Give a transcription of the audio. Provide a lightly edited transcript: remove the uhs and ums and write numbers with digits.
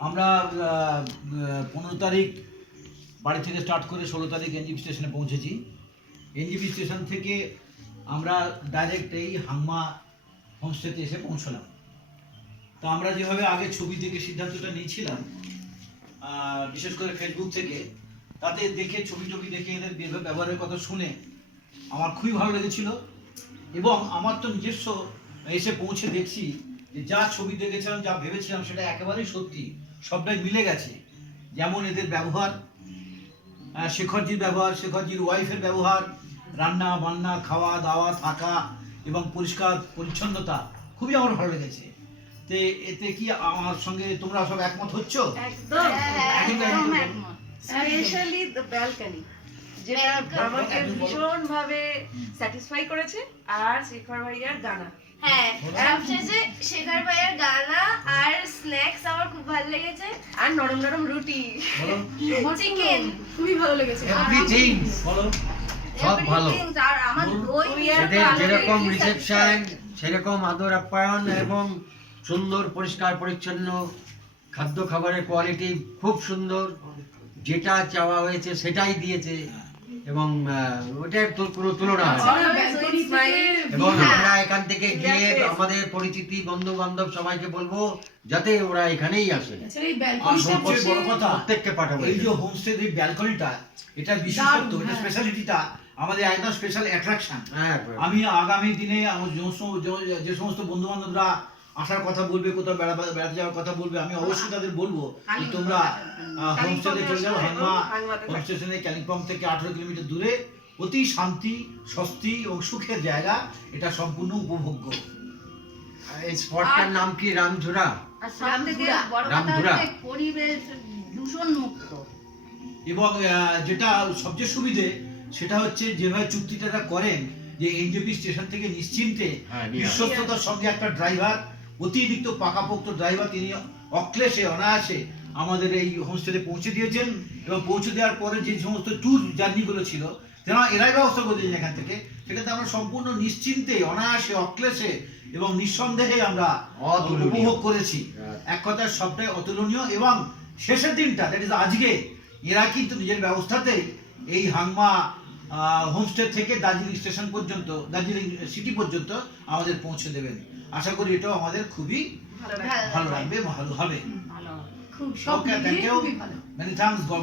আমরা 15 তারিখ বাড়ি থেকে স্টার্ট করে 16 তারিখ এনজিপি স্টেশনে পৌঁছেছি। এনজিপি স্টেশন থেকে আমরা ডাইরেক্ট এই হাংমা হোমস্টেতে এসে পৌঁছলাম। তো আমরা যেভাবে আগে ছবি দেখে সিদ্ধান্তটা নিয়েছিলাম, বিশেষ করে ফেসবুক থেকে, তাতে দেখে ছবি দেখে এদের ব্যবহারের কথা শুনে আমার খুবই ভালো লেগেছিল। এবং আমার তো নিজস্ব এসে পৌঁছে দেখছি যে যা ছবি দেখেছিলাম, যা ভেবেছিলাম, সেটা একেবারেই সত্যি, সবটাই মিলে গেছে। যেমন এদের ব্যবহার, শেখরজির ব্যবহার, শেখরজির ওয়াইফের ব্যবহার, রান্না বান্না, খাওয়া দাওয়া, থাকা এবং পরিষ্কার পরিচ্ছন্নতা খুবই আমার ভালো লেগেছে। তো এতে কি আমার সঙ্গে তোমরা সব একমত হচ্ছ? একদম একদম একমত। স্পেশালি দ্য ব্যালকনি, যেটা আমাকে ভীষণ ভাবে স্যাটিসফাই করেছে। আর শেখর ভাইয়ার গানা, হ্যাঁ, সবশেষে শেখর ভাইয়ের গানা আর স্ন্যাক্স আমার খুব ভালো লেগেছে। আর নরম নরম রুটি, চিকেন খুবই ভালো লেগেছে। এভরিথিং বলো। সব ভালো। আর আমার দই এদের যেরকম রিসেপশন, সেরকম আদর আপ্যায়ন এবং সুন্দর পরিষ্কার পরিচ্ছন্ন খাদ্য খাবারের কোয়ালিটি খুব সুন্দর। যেটা চাওয়া হয়েছে সেটাই দিয়েছে এবং ওটার তো কোনো তুলনা হয় না। এবং আমরা এখান থেকে গিয়ে আমাদের পরিচিতি বন্ধু বান্ধব সবাইকে বলবো যাতে ওরা এখানেই আসে। আর সবচেয়ে বড় কথা, প্রত্যেককে পাঠাবো। এই যে হোমস্টের এই ব্যালকনিটা, এটা বিশেষত্ব, এটা স্পেশালিটিটা আমাদের একদম স্পেশাল অ্যাট্রাকশন। আমি আগামী দিনে আমার যে সমস্ত বন্ধু বান্ধবরা আসার কথা বলবে, কোথাও বেড়াতে যাওয়ার কথা বলবে, আমি অবশ্যই তাদের বলবো যে তোমরা হোমস্টেতে চলে যাও। হাংমা হোমস্টেশনে কালিম্পং থেকে 18 কিলোমিটার দূরে, অতি শান্তি, স্বস্তি এবং সুখের জায়গা। এটা সম্পূর্ণ উপভোগ্য। এই স্পটটার নাম কি? রামধুরা। আর সবথেকে বড় কথা হচ্ছে পরিবেশ দূষণ মুক্ত। এবং যেটা সবচেয়ে সুবিধে, সেটা হচ্ছে যেভাবে চুক্তিটা করেন যে এনজেপি স্টেশন থেকে নিশ্চিন্তে বিশ্বস্ততার সঙ্গে একটা ড্রাইভার, অতিরিক্ত পাকাপোক্ত ড্রাইভার, তিনি অক্লেশে অনায়াসে আমাদের এই হোমস্টেতে পৌঁছে দিয়েছেন। এবং পৌঁছে দেওয়ার পরে যে সমস্ত ট্যুর জার্নিগুলো ছিল, এরাই ব্যবস্থা করে দিয়েছেন এখান থেকে। সেটাতে আমরা সম্পূর্ণ নিশ্চিন্তে, অনায়াসে, অক্লেশে এবং নিঃসন্দেহে আমরা উপভোগ করেছি। এক কথায় সবটাই অতুলনীয়। এবং শেষের দিনটা, দ্যাট ইজ আজকে, এরা কিন্তু নিজের ব্যবস্থাতেই এই হাংমা হোমস্টে থেকে দার্জিলিং স্টেশন পর্যন্ত, দার্জিলিং সিটি পর্যন্ত আমাদের পৌঁছে দেবেন। আশা করি এটাও আমাদের খুবই ভালো লাগবে, ভালো হবে। খুব Okay, thank you. Many thanks. God